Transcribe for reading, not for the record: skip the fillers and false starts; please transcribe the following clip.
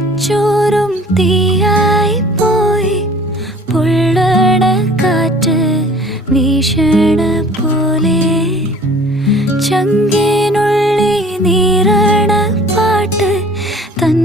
കത്തിച്ചോറും തീയായി പോയി പൊള്ളണ കാറ്റ് വീശണ പോലെ ചങ്കിനുള്ളി നീറണ പാട്ട് തൻ